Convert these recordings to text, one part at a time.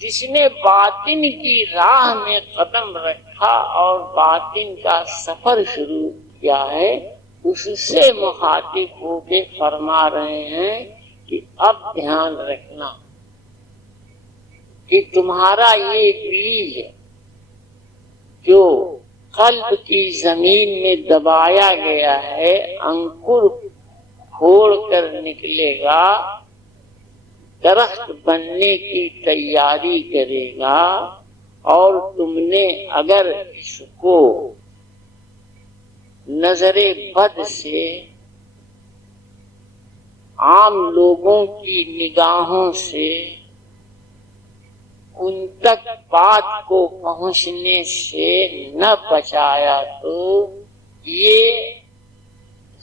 جس نے باطن کی راہ میں قدم رکھا اور باطن کا سفر شروع کیا ہے، اس سے مخاطب ہو کے فرما رہے ہیں کہ اب دھیان رکھنا کہ تمہارا یہ بیج جو قلب کی زمین میں دبایا گیا ہے، انکر پھوڑ کر نکلے گا، درخت بننے کی تیاری کرے گا، اور تم نے اگر اس کو نظر بد سے، عام لوگوں کی نگاہوں سے ان تک بات کو پہنچنے سے نہ بچایا تو یہ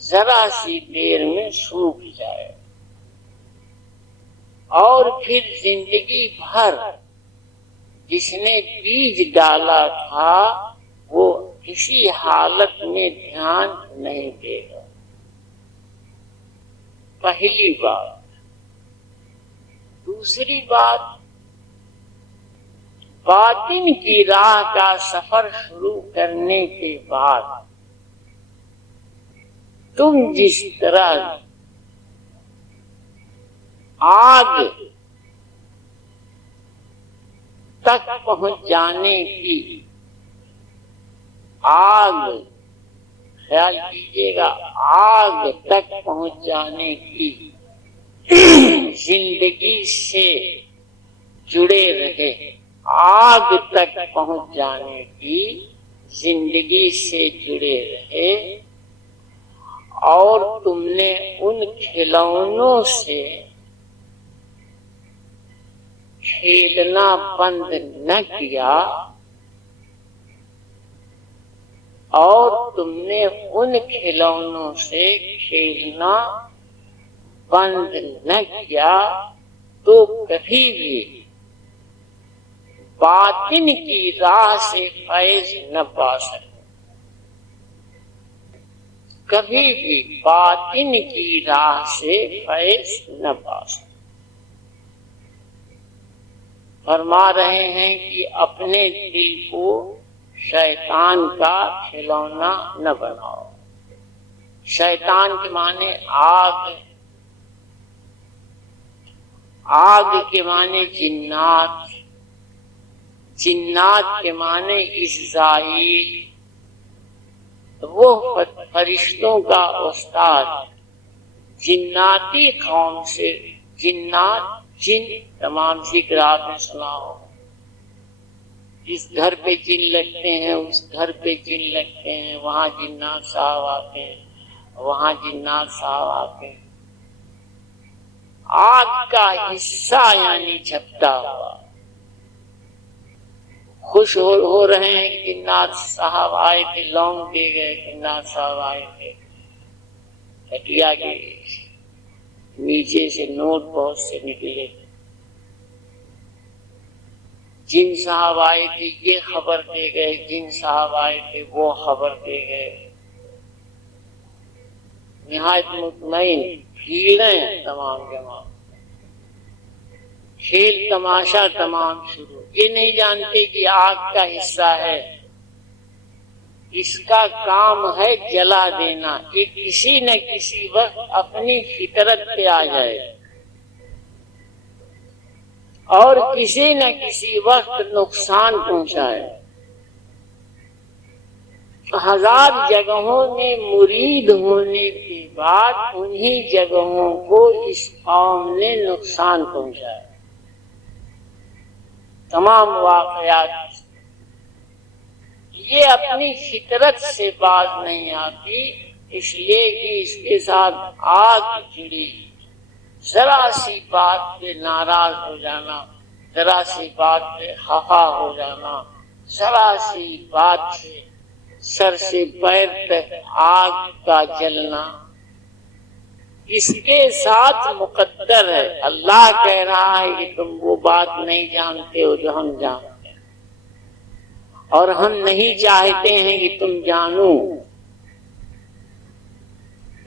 ذرا سی دیر میں سوکھ جائے، اور پھر زندگی بھر جس نے بیج ڈالا تھا وہ کسی حالت میں دھیان نہیں دے گا۔ پہلی بات۔ دوسری بات، باطن کی راہ کا سفر شروع کرنے کے بعد تم جس طرح آگ تک پہنچ جانے کی، آگ خیال کیجیے گا، آگ تک پہنچ جانے کی زندگی سے جڑے رہے، آگ تک پہنچ جانے کی زندگی سے جڑے رہے، اور تم نے ان کھلونوں سے کھیلنا بند نہ کیا، اور تم نے ان کھلونوں سے کھیلنا بند نہ کیا تو کبھی بھی باطن کی راہ سے فیض نہ پا سکے، کبھی بھی باطن کی راہ سے فیض نہ پا سکے۔ فرما رہے ہیں کہ اپنے دل کو شیطان کا کھلونا نہ بناؤ۔ شیطان کے معنی آگ، آگ کے معنی جنات، جنات کے معنی عزرائیل، وہ فرشتوں کا استاد، جناتی قوم سے، جنات جن تمام ذکر آپ نے سنا ہو، اس گھر پہ جن لگتے ہیں، اس گھر پہ جن لگتے ہیں، وہاں جنات صاحب آتے ہیں، وہاں جنات صاحب آتے ہیں۔ آگ کا حصہ یعنی جھپٹا ہوا، خوش ہو رہے ہیں کہ جنات صاحب آئے تھے، لونگ دے گئے، جنات صاحب آئے تھے، ہٹیا کے نیچے سے نوٹ بہت سے نکلے، جن صاحب آئے تھے یہ خبر دے گئے، جن صاحب آئے تھے وہ خبر دے گئے، نہایت مطمئن، بھیڑیں تمام جمع، کھیل تماشا تمام شروع، یہ نہیں جانتے کہ آگ کا حصہ ہے، اس کا کام ہے جلا دینا، یہ کسی نہ کسی وقت اپنی فطرت پہ آ جائے اور کسی نہ کسی وقت نقصان پہنچائے۔ ہزار جگہوں میں مرید ہونے کے بعد انہی جگہوں کو اس قوم نے نقصان پہنچایا۔ تمام واقعات یہ اپنی فطرت سے باز نہیں آتی، اس لیے کہ اس کے ساتھ آگ جڑی، ذرا سی بات پہ ناراض ہو جانا، ذرا سی بات پہ خفا ہو جانا، ذرا سی بات سے سر سے پیر تک آگ کا جلنا، اس کے ساتھ مقدر ہے۔ اللہ کہہ رہا ہے کہ تم وہ بات نہیں جانتے ہو جو ہم جانتے ہیں، اور ہم نہیں چاہتے ہیں کہ تم جانو۔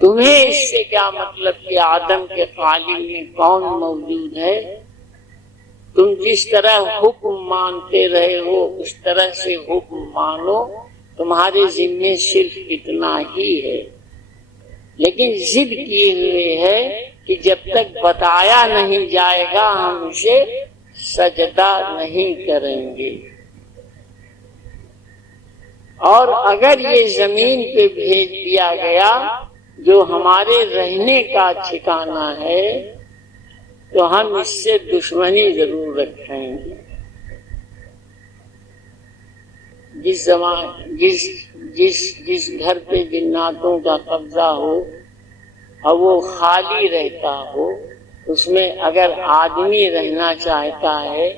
تمہیں اس سے کیا مطلب کہ آدم کے قالب میں کون موجود ہے؟ تم جس طرح حکم مانتے رہے ہو اس طرح سے حکم مانو، تمہارے ذمے صرف اتنا ہی ہے، لیکن ضد کیے ہوئے ہے کہ جب تک بتایا نہیں جائے گا ہم اسے سجدہ نہیں کریں گے۔ اور اگر یہ زمین پہ بھیج دیا گیا جو ہمارے رہنے کا ٹھکانہ ہے تو ہم اس سے دشمنی ضرور رکھیں گے۔ جس گھر پہ جناتوں کا قبضہ ہو اور وہ خالی رہتا ہو، اس میں اگر آدمی رہنا چاہتا ہے،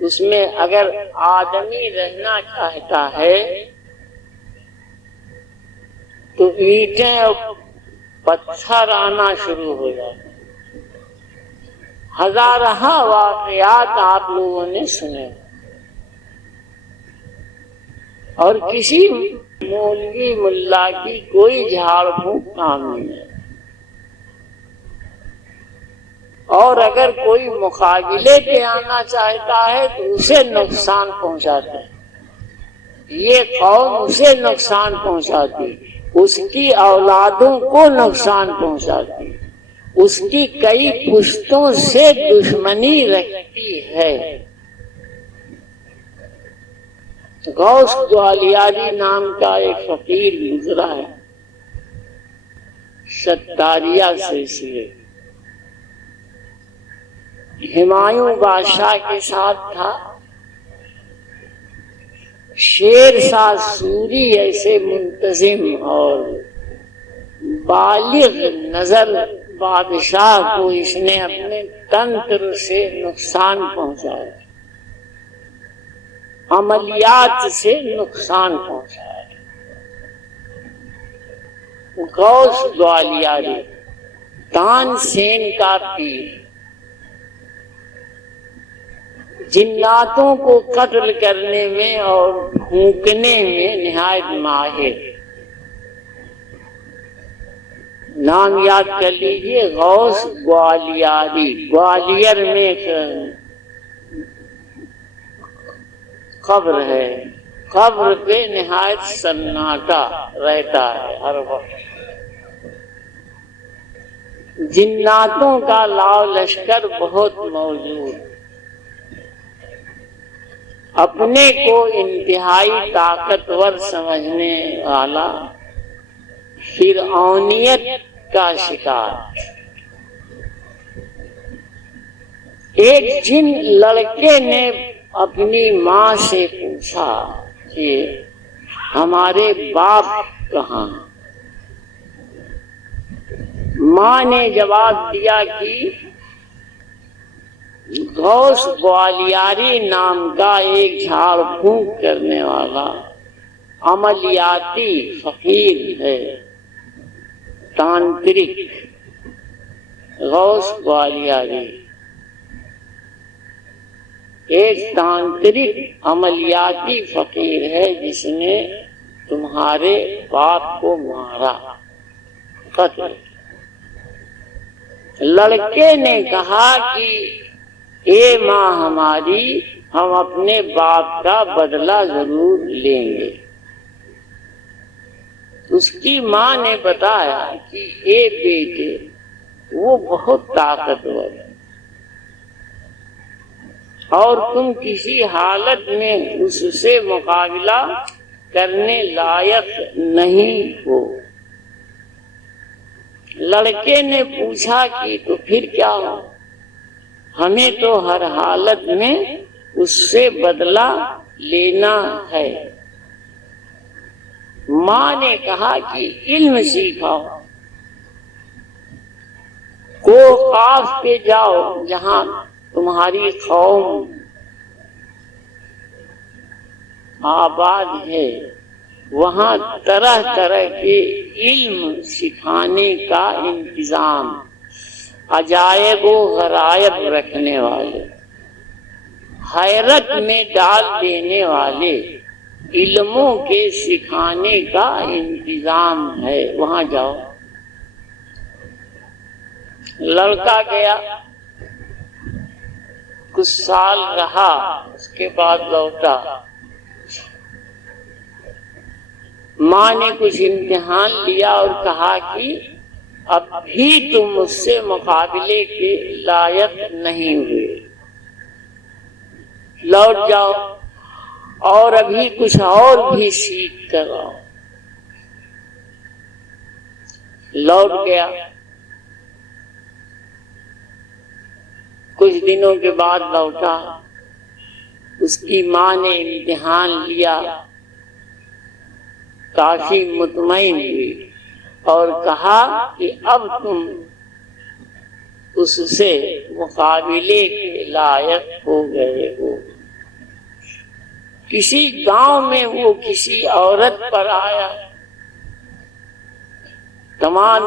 اس میں اگر آدمی رہنا چاہتا ہے تو اینٹیں اور پتھر آنا شروع ہو جاتے ہیں۔ ہزارہ واقعات آپ لوگوں نے سنے، اور کسی مولوی ملا کی کوئی جھاڑ پھونک کام نہیں ہے۔ اور اگر کوئی مقابلے پہ آنا چاہتا ہے تو اسے نقصان پہنچاتا ہے، یہ قوم اسے نقصان پہنچاتی، اس کی اولادوں کو نقصان پہنچاتی، اس کی کئی پشتوں سے دشمنی رکھتی ہے۔ غوث گوالیاری نام کا ایک فقیر گزرا ہے ستاریہ سلسلے، ہمایوں بادشاہ کے ساتھ تھا۔ شیر ساز سوری ایسے منتظم اور بالغ نظر بادشاہ کو اس نے اپنے تنتر سے نقصان پہنچایا، عملیات سے نقصان پہنچایا۔ غوث گوالیاری تان سین کا پیر، جناتوں کو قتل کرنے میں اور پھونکنے میں نہایت ماہر، نام یاد کر لیجیے، غوث گوالیاری۔ گوالیئر میں ایک قبر ہے، قبر پہ نہایت سناٹا رہتا ہے ہر وقت، جناتوں کا لاؤ لشکر بہت موجود، اپنے کو انتہائی طاقتور سمجھنے والا، فرعونیت کا شکار۔ ایک جن لڑکے نے اپنی ماں سے پوچھا کہ ہمارے باپ کہاں؟ ماں نے جواب دیا کہ غوث گوالیاری نام کا ایک جھاڑ پھونک کرنے والا عملیاتی فقیر ہے، تانترک غوث گوالیاری ایک تانترک عملیاتی فقیر ہے جس نے تمہارے باپ کو مارا، قتل۔ لڑکے نے کہا کہ اے ماں ہماری، ہم اپنے باپ کا بدلہ ضرور لیں گے۔ اس کی ماں نے بتایا کہ اے بیٹے، وہ بہت طاقتور ہے اور تم کسی حالت میں اس سے مقابلہ کرنے لائق نہیں ہو۔ لڑکے نے پوچھا کہ تو پھر کیا ہو؟ ہمیں تو ہر حالت میں اس سے بدلہ لینا ہے۔ ماں نے کہا کہ علم سیکھاؤ، کو قاف پہ جاؤ جہاں تمہاری قوم آباد ہے، وہاں طرح طرح کے علم سکھانے کا انتظام، عجائب و غرائب رکھنے والے، حیرت میں ڈال دینے والے علموں کے سکھانے کا انتظام ہے، وہاں جاؤ۔ لڑکا گیا، کچھ سال رہا، اس کے بعد لوٹا۔ ماں نے کچھ امتحان لیا اور کہا کہ اب بھی تم مجھ سے مقابلے کے لائق نہیں ہوئے، لوٹ جاؤ اور ابھی کچھ اور بھی سیکھ کر آؤ۔ لوٹ گیا۔ کچھ دنوں کے بعد لوٹا، اس کی ماں نے امتحان لیا، کافی مطمئن ہوئی اور کہا کہ اب تم اس سے مقابلے کے لائق ہو گئے ہو۔ کسی گاؤں میں وہ کسی عورت پر آیا، تمام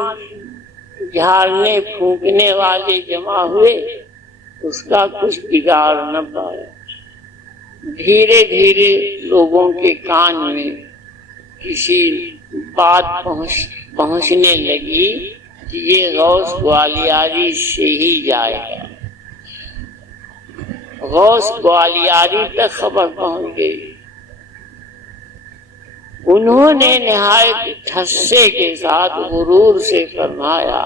جھاڑنے پھونکنے والے جمع ہوئے، اس کا کچھ بگاڑ نہ پایا۔ دھیرے دھیرے لوگوں کے کان میں کسی بات پہنچنے لگی کہ یہ غوث گوالیاری سے ہی جائے گا۔ غوث گوالیاری تک خبر پہنچ گئی۔ انہوں نے نہایت ٹھسے کے ساتھ غرور سے فرمایا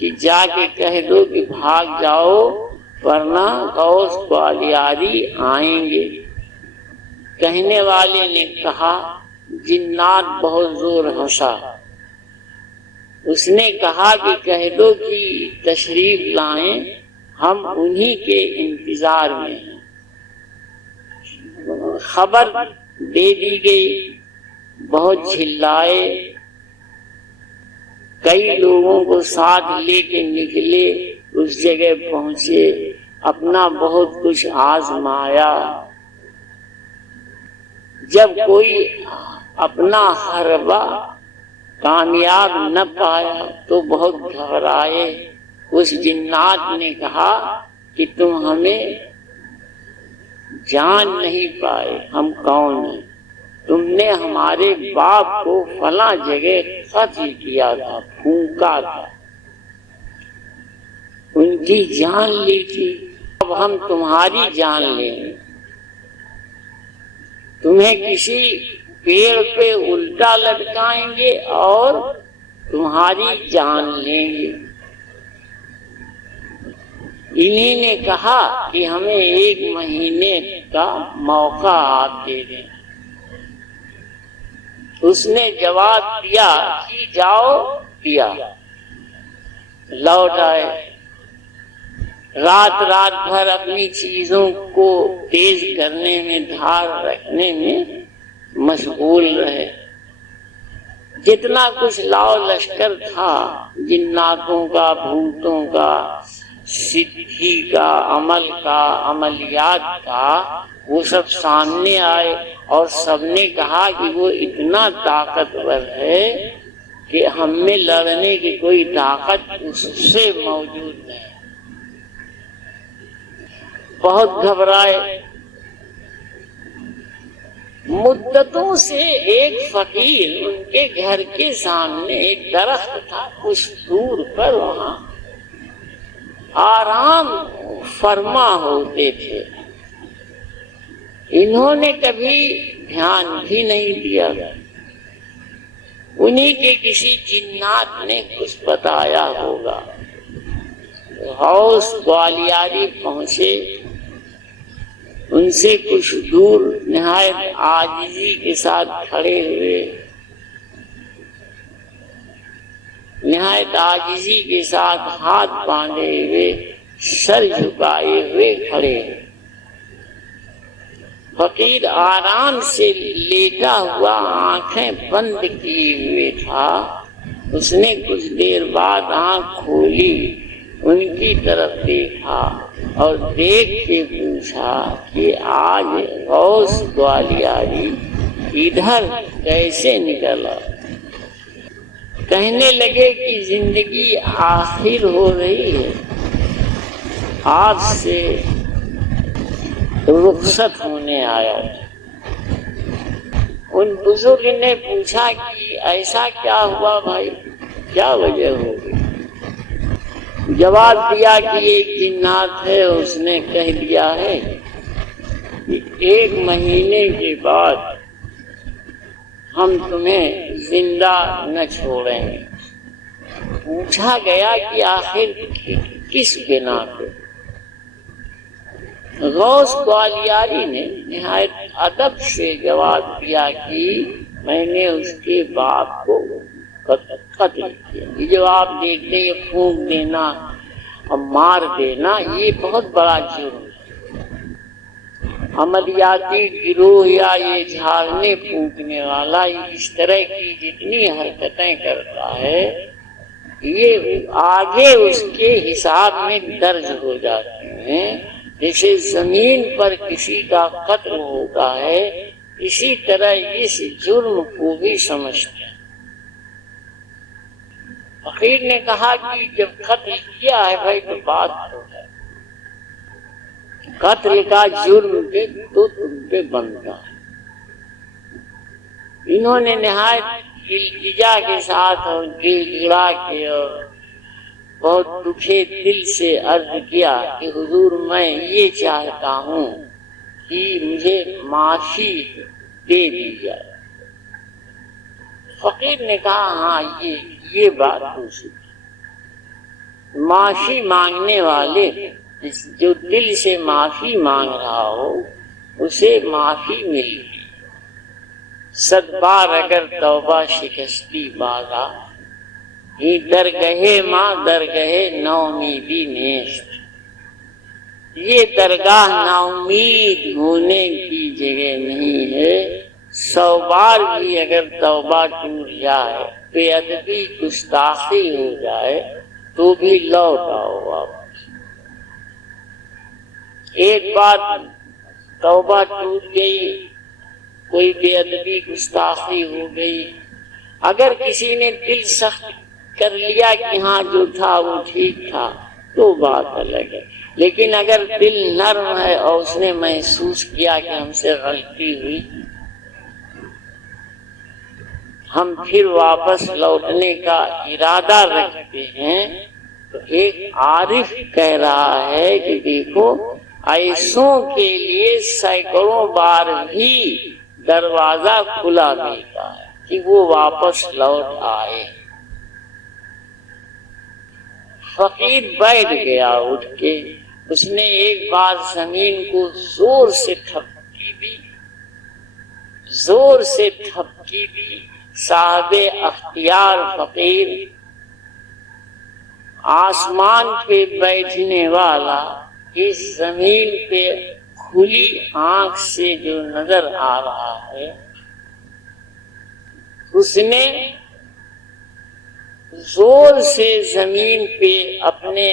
کہ جا کے کہہ دو کہ بھاگ جاؤ ورنہ غوث گوالیاری آئیں گے۔ کہنے والے نے کہا، جنات بہت زور ہنسا۔ اس نے کہا کہ کہہ دو کہ تشریف لائیں، ہم انہی کے انتظار میں ہیں۔ خبر دے دی گئی، بہت چلائے، کئی لوگوں کو ساتھ لے کے نکلے، اس جگہ پہنچے، اپنا بہت کچھ آزمایا۔ جب کوئی اپنا حربہ کامیاب نہ پایا تو بہت گھبرائے۔ اس جنات نے کہا کہ تم ہمیں جان نہیں پائے، ہم کون ہیں؟ تم نے ہمارے باپ کو فلاں جگہ قتل کیا تھا، پھونکا تھا، ان کی جان لی تھی، اب ہم تمہاری جان لیں گے، تمہیں کسی پیڑ پہ الٹا لٹکائیں گے اور تمہاری جان لیں گے۔ انہی نے کہا کہ ہمیں 1 مہینے کا موقع آپ دے دیں۔ اس نے جواب دیا کہ جاؤ، دیا۔ لوٹ آئے، رات بھر اپنی چیزوں کو تیز کرنے میں، دھار رکھنے میں مشغول رہے۔ جتنا کچھ لاؤ لشکر تھا، جناتوں کا، بھوتوں کا، سدھی کا، عمل کا، عملیات کا، وہ سب سامنے آئے اور سب نے کہا کہ وہ اتنا طاقتور ہے کہ ہم میں لڑنے کی کوئی طاقت اس سے موجود نہیں۔ بہت گھبرائے۔ مدتوں سے ایک فقیر ان کے گھر کے سامنے ایک درخت تھا، کچھ دور پر، وہاں آرام فرما ہوتے تھے۔ انہوں نے کبھی دھیان بھی نہیں دیا۔ انہی کے کسی جنات نے کچھ بتایا ہوگا۔ غوث گوالیاری پہنچے، ان سے کچھ دور نہایت عاجزی کے ساتھ کھڑے ہوئے، نہایت عاجزی کے ساتھ ہاتھ باندھے ہوئے، سر جھکائے ہوئے کھڑے۔ فقیر آرام سے لیٹا ہوا، آنکھیں بند کیے ہوئے تھا۔ اس نے کچھ دیر بعد آنکھ کھولی، ان کی طرف دیکھا اور دیکھ کے پوچھا کہ آج غوث گوالیاری ادھر کیسے نکلا؟ کہنے لگے کہ زندگی آخر ہو رہی ہے، آپ سے رخصت ہونے آیا۔ ان بزرگ نے پوچھا کہ ایسا کیا ہوا بھائی، کیا وجہ ہو گئی؟ جواب دیا کہ ایک جنات ہے، اس نے کہہ دیا ہے کہ 1 مہینے کے بعد ہم تمہیں زندہ نہ چھوڑیں گے۔ پوچھا گیا کہ آخر کس بنا پہ؟ غوث گوالیاری نے نہایت ادب سے جواب دیا کہ میں نے اس کے باپ کو قتل کیا۔ یہ جواب دیتے ہیں پھونک دینا اور مار دینا یہ بہت بڑا جرم ہے۔ عملیاتی گروہ یا یہ جھاڑنے پھونکنے والا اس طرح کی جتنی حرکتیں کرتا ہے یہ آگے اس کے حساب میں درج ہو جاتے ہیں۔ جیسے زمین پر کسی کا قتل ہوتا ہے اسی طرح اس جرم کو بھی سمجھتے ہیں۔ فقیر نے کہا کہ جب قتل کیا ہے بھائی تو بات تو ہے، قتل کا جرم تو تم پہ بنتا ہے۔ انہوں نے نہایت التجا کے ساتھ اور دل گڑا کے اور بہت دکھے دل سے عرض کیا کہ حضور میں یہ چاہتا ہوں کہ مجھے معافی دے دی جائے۔ فقیر نے کہا ہاں یہ بات ہو سکتی، معافی مانگنے والے جو دل سے معافی مانگ رہا ہو اسے معافی ملی۔ 100 بار اگر توبہ شکستی بازا، یہ درگاہ ماں درگاہ نومیدی نیست۔ یہ درگاہ ناامید ہونے کی جگہ نہیں ہے۔ 100 بار بھی اگر توبہ ٹوٹ جائے، بے ادبی گستاخی ہو جائے تو بھی لوٹ آؤ واپس۔ ایک بار توبہ ٹوٹ گئی، کوئی بے ادبی گستاخی ہو گئی، اگر کسی نے دل سخت کر لیا کہ ہاں جو تھا وہ ٹھیک تھا تو بات الگ ہے، لیکن اگر دل نرم ہے اور اس نے محسوس کیا کہ ہم سے غلطی ہوئی، ہم پھر واپس لوٹنے کا ارادہ رکھتے ہیں، تو ایک عارف کہہ رہا ہے کہ دیکھو ایسوں کے لیے سینکڑوں بار بھی دروازہ کھلا ملتا ہے کہ وہ واپس لوٹ آئے۔ فقیر بیٹھ گیا اٹھ کے، اس نے ایک بار زمین کو زور سے تھپکی دی، زور سے تھپکی دی۔ صاحب اختیار فقیر، آسمان پہ بیٹھنے والا، اس زمین پہ کھلی آنکھ سے جو نظر آ رہا ہے، اس نے زور سے زمین پہ اپنے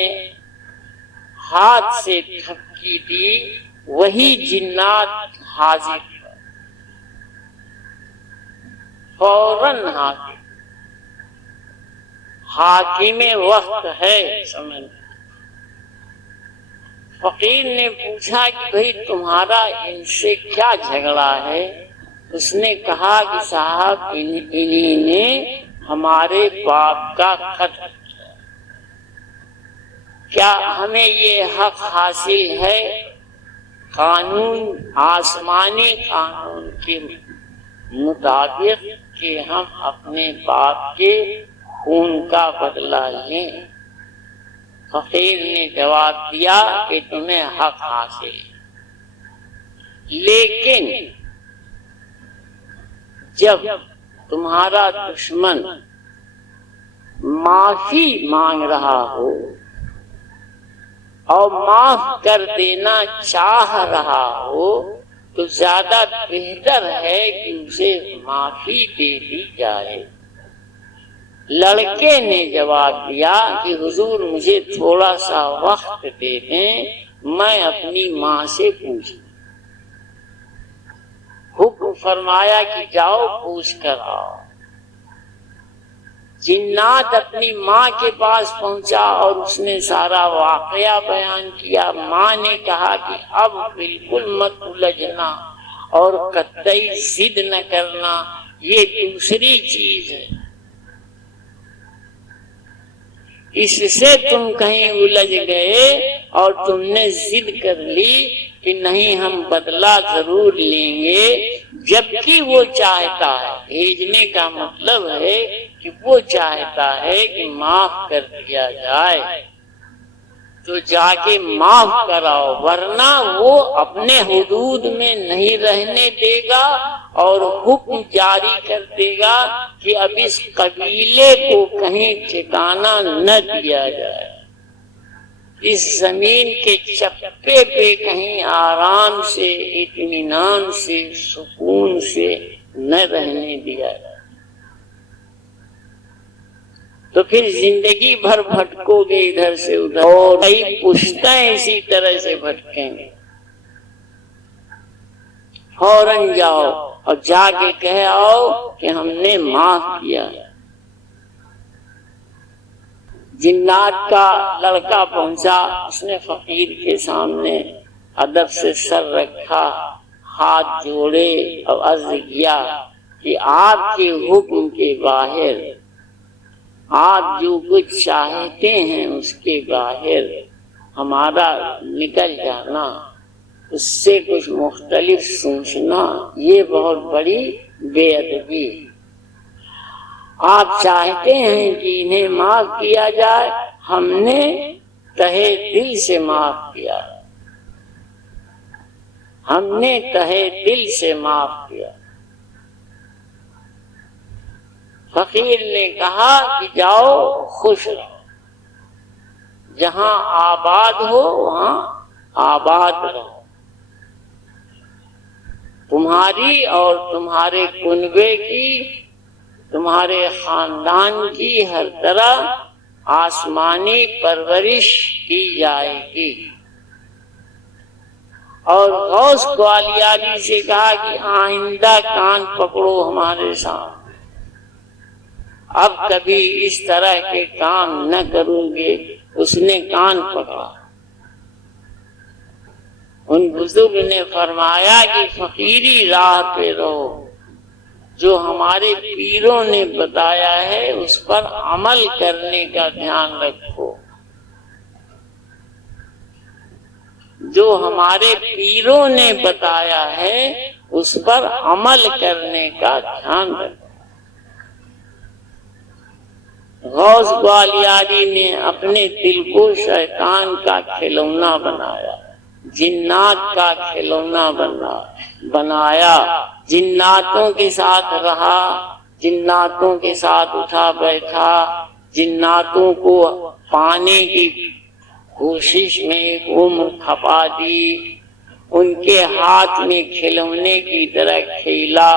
ہاتھ سے تھپکی دی، وہی جنات حاضر، فوراً حاضر۔ حاکم وقت ہے سمجھ۔ فقیر نے پوچھا کہ بھئی تمہارا ان سے کیا جھگڑا ہے؟ اس نے کہا کہ صاحب انہی نے ہمارے باپ کا قتل کیا، کیا ہمیں یہ حق حاصل ہے قانون، آسمانی قانون کے مطابق کہ ہم اپنے باپ کے خون کا بدلہ لیں؟ فقیر نے جواب دیا کہ تمہیں حق حاصل ہے، لیکن جب تمہارا دشمن معافی مانگ رہا ہو اور معاف کر دینا چاہ رہا ہو تو زیادہ بہتر ہے کہ اسے معافی دے دی جائے۔ لڑکے نے جواب دیا کہ حضور مجھے تھوڑا سا وقت دے دیں، میں اپنی ماں سے پوچھوں۔ حکم فرمایا کہ جاؤ پوچھ کر آؤ۔ جنات اپنی ماں کے پاس پہنچا اور اس نے سارا واقعہ بیان کیا۔ ماں نے کہا کہ اب بالکل مت الجھنا اور قطعی ضد نہ کرنا، یہ دوسری چیز ہے، اس سے تم کہیں الجھ گئے اور تم نے ضد کر لی کہ نہیں ہم بدلہ ضرور لیں گے، جبکہ وہ چاہتا ہے، بھیجنے کا مطلب ہے کہ وہ چاہتا ہے کہ معاف کر دیا جائے، تو جا کے معاف کراؤ، ورنہ وہ اپنے حدود میں نہیں رہنے دے گا اور حکم جاری کر دے گا کہ اب اس قبیلے کو کہیں ٹھکانہ نہ دیا جائے، اس زمین کے چپے پہ کہیں آرام سے، اطمینان سے، سکون سے نہ رہنے دیا جائے۔ تو پھر زندگی بھر بھٹکو گے ادھر سے ادھر، اور کئی پشتیں اسی طرح سے بھٹکیں گے۔ فوراً جاؤ اور جا کے کہہ آؤ کہ ہم نے معاف کیا۔ جنات کا لڑکا پہنچا، اس نے فقیر کے سامنے ادب سے سر رکھا، ہاتھ جوڑے اور عرض کیا کہ آپ کے حکم کے باہر، آپ جو کچھ چاہتے ہیں اس کے باہر ہمارا نکل جانا، اس سے کچھ مختلف سوچنا، یہ بہت بڑی بے ادبی۔ آپ چاہتے ہیں کہ انہیں معاف کیا جائے، ہم نے تہہ دل سے معاف کیا، ہم نے تہہ دل سے معاف کیا۔ فقیر نے کہا کہ جاؤ خوش رہو، جہاں آباد ہو وہاں آباد رہو، تمہاری اور تمہارے کنبے کی، تمہارے خاندان کی ہر طرح آسمانی پرورش کی جائے گی۔ اور غوث گوالیاری سے کہا کہ آئندہ کان پکڑو ہمارے سامنے، اب کبھی اس طرح کے کام نہ کرو گے۔ اس نے کان پکڑا۔ ان بزرگ نے فرمایا کہ فقیری راہ پہ رہو، جو ہمارے پیروں نے بتایا ہے اس پر عمل کرنے کا دھیان رکھو، جو ہمارے پیروں نے بتایا ہے اس پر عمل کرنے کا دھیان رکھو۔ غوث گوالیاری نے اپنے دل کو شیطان کا کھلونا بنایا، جنات کا کھلونا بنایا، جناتوں کے ساتھ رہا، جناتوں کے ساتھ اٹھا بیٹھا، جناتوں کو پانے کی کوشش میں ایک عمر کھپا دی، ان کے ہاتھ میں کھلونے کی طرح کھیلا،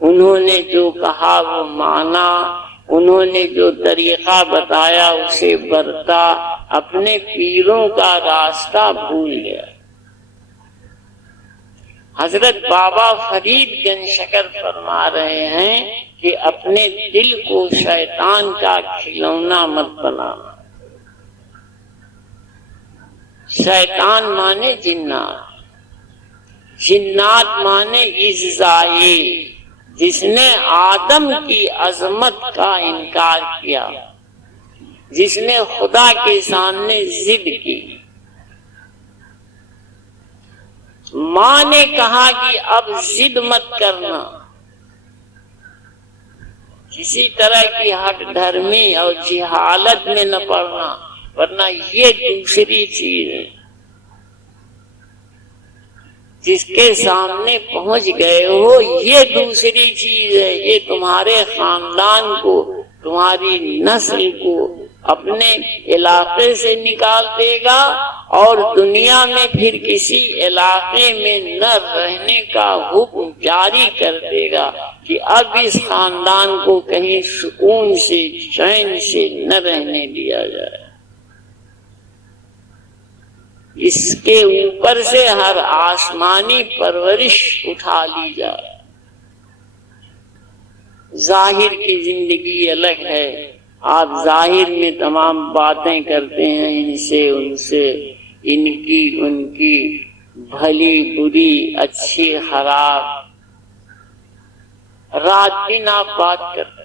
انہوں نے جو کہا وہ مانا، انہوں نے جو طریقہ بتایا اسے برتا، اپنے پیروں کا راستہ بھول گیا۔ حضرت بابا فرید گنج شکر فرما رہے ہیں کہ اپنے دل کو شیطان کا کھلونا مت بنانا۔ شیطان مانے جنات، جنات مانے عزرائیل، جس نے آدم کی عظمت کا انکار کیا، جس نے خدا کے سامنے ضد کی۔ ماں نے کہا کہ اب ضد مت کرنا، کسی طرح کی ہٹ دھرمی اور جہالت میں نہ پڑنا، ورنہ یہ دوسری چیز ہے۔ جس کے سامنے پہنچ گئے ہو یہ دوسری چیز ہے، یہ تمہارے خاندان کو، تمہاری نسل کو اپنے علاقے سے نکال دے گا اور دنیا میں پھر کسی علاقے میں نہ رہنے کا حکم جاری کر دے گا کہ اب اس خاندان کو کہیں سکون سے، چین سے نہ رہنے دیا جائے۔ اس کے اوپر سے ہر آسمانی پرورش اٹھا لی جائے۔ ظاہر کی زندگی الگ ہے، آپ ظاہر میں تمام باتیں کرتے ہیں ان سے ان سے، ان کی بھلی بری، اچھی خراب، رات دن آپ بات کرتے ہیں۔